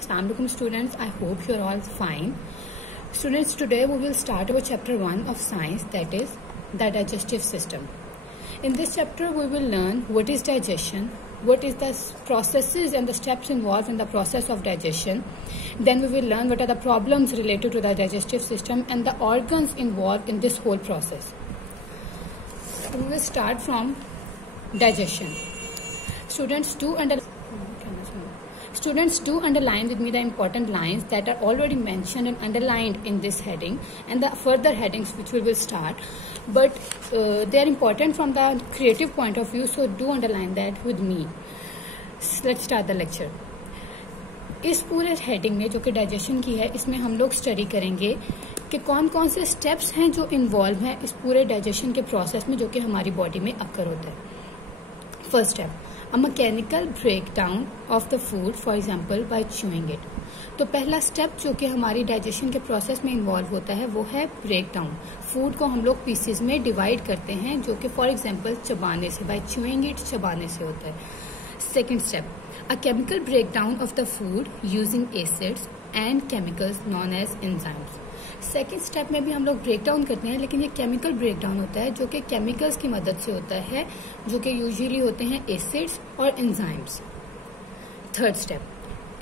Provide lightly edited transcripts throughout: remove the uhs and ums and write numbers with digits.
Assalamualaikum students, I hope you are all fine. Students, today we will start our chapter 1 of science, that is the digestive system. In this chapter we will learn what is digestion, what is the processes and the steps involved in the process of digestion. Then we will learn what are the problems related to the digestive system and the organs involved in this whole process. We will start from digestion. Students, do underline with me the important lines that are already mentioned and underlined in this heading and the further headings which we will start. But they are important from the creative point of view, so do underline that with me. Let's start the lecture. इस पूरे heading में जो कि digestion की है, इसमें हम लोग स्टडी करेंगे कि कौन कौन से स्टेप्स हैं जो इन्वॉल्व हैं इस पूरे डाइजेशन के प्रोसेस में, जो कि हमारी बॉडी में अकर होता है. First step, a mechanical breakdown of the food, for example by chewing it. तो पहला स्टेप जो कि हमारी डाइजेशन के प्रोसेस में इन्वॉल्व होता है वो है ब्रेकडाउन. फूड को हम लोग पीसेस में डिवाइड करते हैं, जो कि फॉर एग्जांपल चबाने से, बाय च्यूइंग इट, चबाने से होता है. Second step, a chemical breakdown of the food using acids and chemicals known as enzymes. Second step में भी हम लोग ब्रेकडाउन करते हैं, लेकिन ये केमिकल ब्रेकडाउन होता है जो कि केमिकल्स की मदद से होता है, जो कि यूजुअली होते हैं एसिड्स और enzymes. Third step,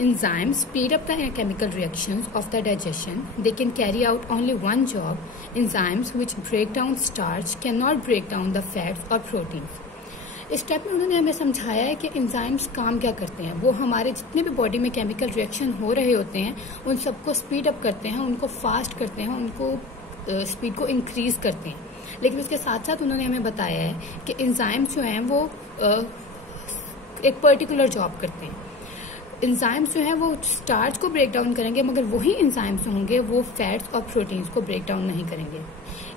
enzymes speed up the chemical reactions of the digestion. They can carry out only one job. Enzymes which break down starch cannot break down the fats or proteins. इस step में उन्होंने हमें समझाया है कि enzymes काम क्या करते हैं. वो हमारे जितने भी बॉडी में केमिकल रिएक्शन हो रहे होते हैं उन सबको स्पीड अप करते हैं, उनको फास्ट करते हैं, उनको स्पीड को इंक्रीज करते हैं. लेकिन उसके साथ साथ उन्होंने हमें बताया है कि एंजाइम्स जो हैं वो एक पर्टिकुलर जॉब करते हैं. एंजाइम्स जो हैं वो स्टार्च को ब्रेक डाउन करेंगे, मगर वही एंजाइम्स होंगे वो फैट्स और प्रोटीन्स को ब्रेक डाउन नहीं करेंगे.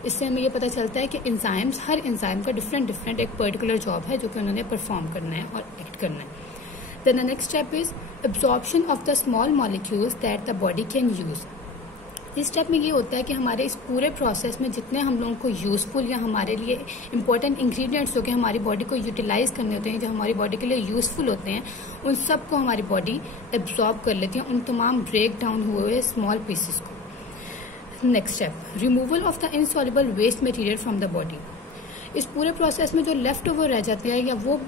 इससे हमें ये पता चलता है कि एंजाइम्स, हर एंजाइम का डिफरेंट एक पर्टिकुलर जॉब है जो कि उन्होंने परफॉर्म करना है और एक्ट करना है. Then the next step is absorption of the small molecules that the body can use. इस स्टेप में ये होता है कि हमारे इस पूरे प्रोसेस में जितने हम लोगों को यूजफुल या हमारे लिए इंपॉर्टेंट इंग्रेडिएंट्स जो कि हमारी बॉडी को यूटिलाइज करने होते हैं, जो हमारी बॉडी के लिए यूजफुल होते हैं, उन सबको हमारी बॉडी एब्जॉर्ब कर लेती है, उन तमाम ब्रेक डाउन हुए स्मॉल पीसेस को. Next step, removal of the insoluble waste material from the body. इस पूरे प्रोसेस में जो लेफ्ट ओवर रह जाते हैं या वो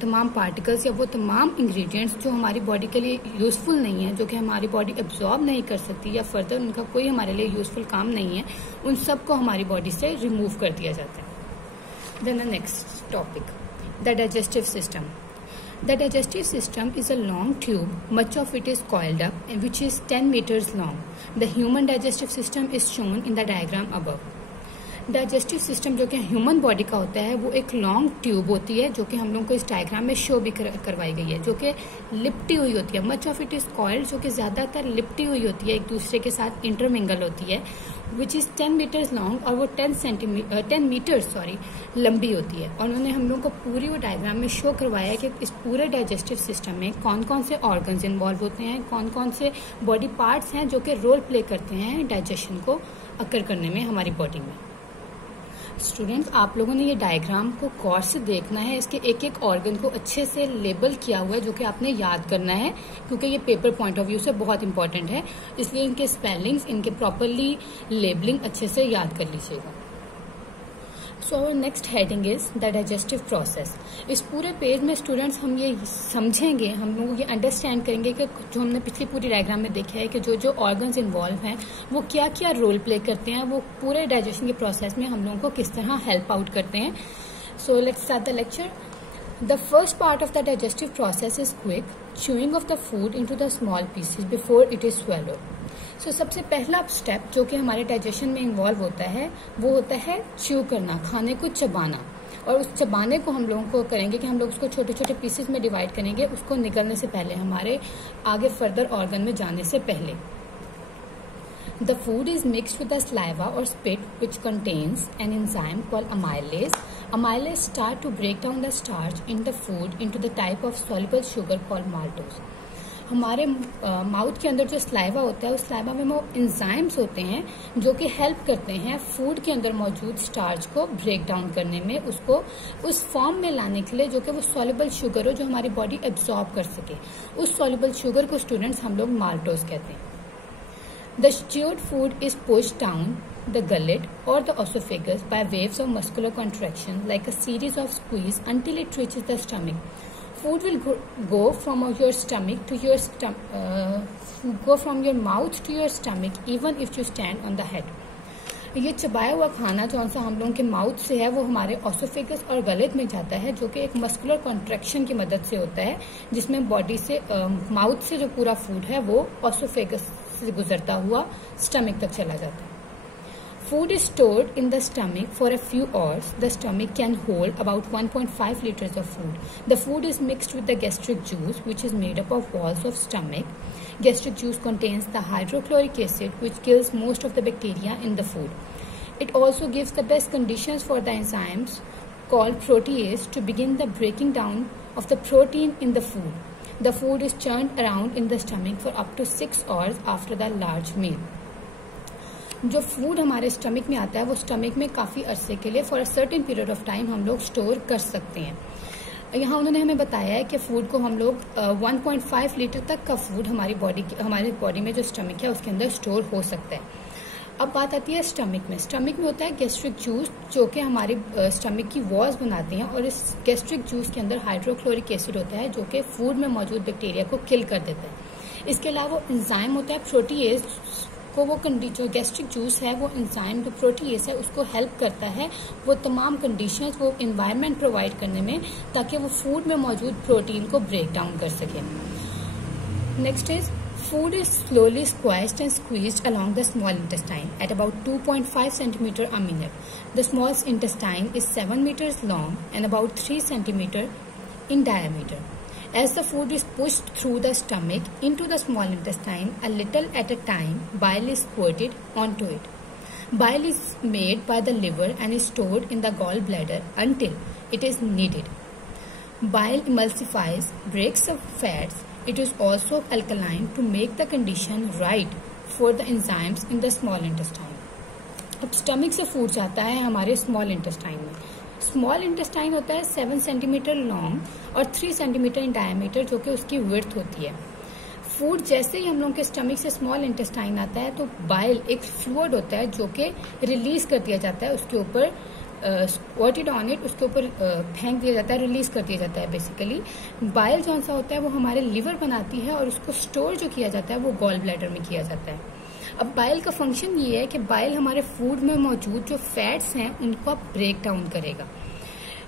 तमाम पार्टिकल्स या वो तमाम इंग्रेडिएंट्स जो हमारी बॉडी के लिए यूजफुल नहीं है, जो कि हमारी बॉडी एब्जॉर्ब नहीं कर सकती या फर्दर उनका कोई हमारे लिए यूजफुल काम नहीं है, उन सबको हमारी बॉडी से रिमूव कर दिया जाता है. Then the next topic, the digestive system. The digestive system is a long tube, much of it is coiled up, and which is 10 meters long. The human digestive system is shown in the diagram above. Digestive system जो कि human body का होता है वो एक long tube होती है, जो कि हम लोगों को इस डायग्राम में शो भी करवाई गई है, जो कि लिपटी हुई होती है. Much of it is coiled, जो कि ज्यादातर लिपटी हुई होती है, एक दूसरे के साथ इंटरमिंगल होती है, विच इज 10 मीटर्स लॉन्ग, और वो 10 मीटर्स लंबी होती है. और उन्होंने हम लोगों को पूरी वो डायग्राम में शो करवाया है कि इस पूरे डाइजेस्टिव सिस्टम में कौन कौन से ऑर्गन्स इन्वॉल्व होते हैं, कौन कौन से बॉडी पार्ट्स हैं जो कि रोल प्ले करते हैं डाइजेशन को अकर करने में हमारी बॉडी में. स्टूडेंट्स, आप लोगों ने ये डायग्राम को गौर से देखना है, इसके एक एक ऑर्गन को अच्छे से लेबल किया हुआ है, जो कि आपने याद करना है, क्योंकि ये पेपर पॉइंट ऑफ व्यू से बहुत इंपॉर्टेंट है, इसलिए इनके स्पेलिंग्स, इनके प्रॉपरली लेबलिंग अच्छे से याद कर लीजिएगा. So our next heading is the digestive process. इस पूरे पेज में स्टूडेंट्स हम ये समझेंगे, हम लोग ये अंडरस्टैंड करेंगे कि जो हमने पिछली पूरी डायग्राम में देखा है कि जो जो ऑर्गन्स इन्वॉल्व हैं वो क्या क्या रोल प्ले करते हैं, वो पूरे डाइजेशन के प्रोसेस में हम लोगों को किस तरह हेल्प आउट करते हैं. So let's start the lecture. The first part of the digestive process is quick chewing of the food into the small pieces before it is swallowed. So सबसे पहला स्टेप जो कि हमारे डाइजेशन में involve होता है वो होता है च्यू करना, खाने को चबाना. और उस चबाने को हम लोगों को करेंगे कि हम लोग उसको छोटे छोटे पीसेस में डिवाइड करेंगे, उसको निकलने से पहले, हमारे आगे फर्दर ऑर्गन में जाने से पहले. The food is mixed with the saliva or spit, which contains an enzyme called amylase. Amylase start to break down the starch in the food into the type of soluble sugar called maltose. हमारे mouth के अंदर जो saliva होता है उस saliva में वो enzymes होते हैं जो कि हेल्प करते हैं फूड के अंदर मौजूद स्टार्च को ब्रेक डाउन करने में, उसको उस फॉर्म में लाने के लिए जो कि वो सॉल्युबल शुगर हो जो हमारी बॉडी एब्जॉर्ब कर सके। उस सॉल्युबल शुगर को स्टूडेंट्स हम लोग माल्टोज कहते हैं। The chewed food is pushed down the gullet or the esophagus by waves of muscular contraction like a series of squeeze until it reaches the stomach. Food will go from your stomach to your go from your mouth to your stomach even if you stand on the head. ये चबाया हुआ खाना जो सा हम लोगों के mouth से है वो हमारे ऑसोफेगस और गलेट में जाता है, जो कि एक मस्कुलर कॉन्ट्रैक्शन की मदद से होता है, जिसमें बॉडी से माउथ से जो पूरा फूड है वो ऑसोफेगस से गुजरता हुआ स्टमक तक चला जाता है। Food is stored in the stomach for a few hours. The stomach can hold about 1.5 liters of food. The food is mixed with the gastric juice, which is made up of walls of stomach. Gastric juice contains the hydrochloric acid, which kills most of the bacteria in the food. It also gives the best conditions for the enzymes called protease to begin the breaking down of the protein in the food. The food is churned around in the stomach for up to 6 hours after the large meal. जो food हमारे stomach में आता है वो stomach में काफ़ी अरसे के लिए for a certain period of time हम लोग स्टोर कर सकते हैं। यहाँ उन्होंने हमें बताया है कि फूड को हम लोग 1.5 लीटर तक का फूड हमारी बॉडी में जो स्टमक है उसके अंदर स्टोर हो सकता है। अब बात आती है स्टमक में। स्टमक में होता है गैस्ट्रिक जूस जो कि हमारी स्टमक की वॉल्स बनाते हैं, और इस गैस्ट्रिक जूस के अंदर हाइड्रोक्लोरिक एसिड होता है जो कि फूड में मौजूद बैक्टीरिया को किल कर देता है। इसके अलावा एंजाइम होता है प्रोटीएज को, वो जो गैस्ट्रिक जूस है वो एंजाइम जो प्रोटीएज है उसको हेल्प करता है वो तमाम कंडीशंस वो एनवायरनमेंट प्रोवाइड करने में, ताकि वो फूड में मौजूद प्रोटीन को ब्रेक डाउन कर सके। Next is food is slowly squeezed and squeezed along the small intestine at about 2.5 centimeter a minute. The small intestine is 7 meters long and about 3 centimeter in diameter. As the food is pushed through the stomach into the small intestine, a little at a time, bile is squirted onto it. Bile is made by the liver and is stored in the gallbladder until it is needed. Bile emulsifies, breaks up fats. It is also alkaline to make the condition right for the enzymes in the small intestine. अब stomach से food जाता है हमारे small intestine में। Small intestine होता है 7 centimetre long और 3 centimetre in diameter, जो कि उसकी विड्थ होती है। फूड जैसे ही हम लोगों के स्टमक से स्मॉल इंटेस्टाइन आता है तो बाइल एक फ्लूइड होता है जो कि रिलीज कर दिया जाता है, उसके ऊपर स्क्वाटेड ऑन इट, उसके ऊपर फेंक दिया जाता है, रिलीज कर दिया जाता है। बेसिकली बाइल जो सा होता है वो हमारे लिवर बनाती है और उसको स्टोर जो किया जाता है वो गॉल ब्लैडर में किया जाता है। अब बाइल का फंक्शन ये है कि बाइल हमारे फूड में मौजूद जो फैट्स हैं उनको ब्रेक डाउन करेगा।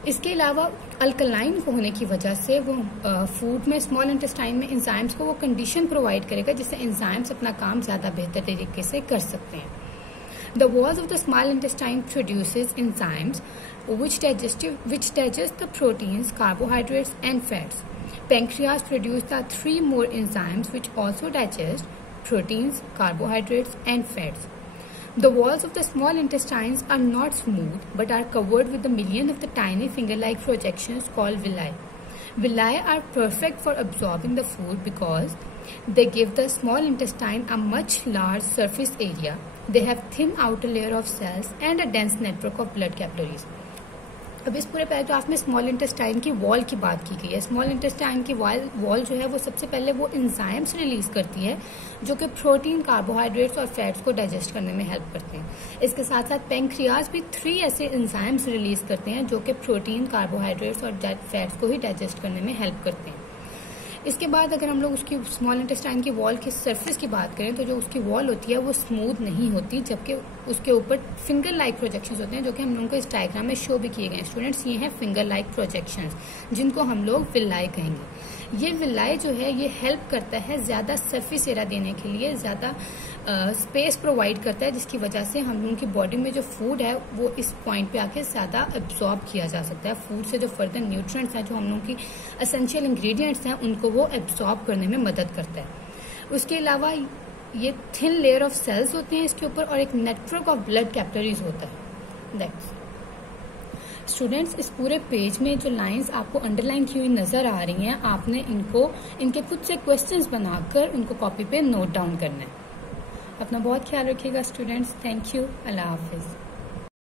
इसके अलावा अल्कलाइन होने की वजह से वो फूड में स्मॉल इंटेस्टाइन में एंजाइम्स को वो कंडीशन प्रोवाइड करेगा जिससे एंजाइम्स अपना काम ज्यादा बेहतर तरीके से कर सकते हैं। The walls of the small intestine produces enzymes which digest the proteins, carbohydrates and fats. Pancreas produces the 3 more enzymes which also digest proteins, carbohydrates and fats. The walls of the small intestines are not smooth but are covered with a million of the tiny finger-like projections called villi. Villi are perfect for absorbing the food because they give the small intestine a much large surface area. They have thin outer layer of cells and a dense network of blood capillaries. अब इस पूरे paragraph में small intestine की wall की बात की गई है। स्मॉल इंटेस्टाइन की वॉल जो है वो सबसे पहले वो एंजाइम्स रिलीज करती है जो कि प्रोटीन, कार्बोहाइड्रेट्स और फैट्स को डाइजेस्ट करने में हेल्प करते हैं। इसके साथ साथ पैंक्रियाज भी 3 ऐसे एंजाइम्स रिलीज करते हैं जो कि प्रोटीन, कार्बोहाइड्रेट्स और फैट्स को ही डाइजेस्ट करने में हेल्प करते हैं। इसके बाद अगर हम लोग उसकी स्मॉल इंटेस्टाइन की वॉल की सरफेस की बात करें तो जो उसकी वॉल होती है वो स्मूथ नहीं होती, जबकि उसके ऊपर फिंगर लाइक प्रोजेक्शंस होते हैं जो कि हम लोगों को इस डायग्राम में शो भी किए गए हैं। स्टूडेंट्स, ये हैं फिंगर लाइक प्रोजेक्शंस जिनको हम लोग विलाई कहेंगे। ये विलाई जो है ये हेल्प करता है ज्यादा सरफेस एरिया देने के लिए, ज्यादा स्पेस प्रोवाइड करता है, जिसकी वजह से हम लोगों की बॉडी में जो फूड है वो इस पॉइंट पे आके ज्यादा एब्जॉर्ब किया जा सकता है। फूड से जो फर्दर न्यूट्रिएंट्स हैं, जो हम लोगों की एसेंशियल इंग्रेडिएंट्स हैं, उनको वो एब्जॉर्ब करने में मदद करता है। उसके अलावा ये थिन लेयर ऑफ सेल्स होते हैं इसके ऊपर और एक नेटवर्क ऑफ ब्लड कैपिलरीज होता है। स्टूडेंट्स इस पूरे पेज में जो लाइंस आपको अंडरलाइन की हुई नजर आ रही हैं, आपने इनके खुद से क्वेश्चंस बनाकर उनको कॉपी पे नोट डाउन करना है। अपना बहुत ख्याल रखिएगा students. Thank you. Allah Hafiz.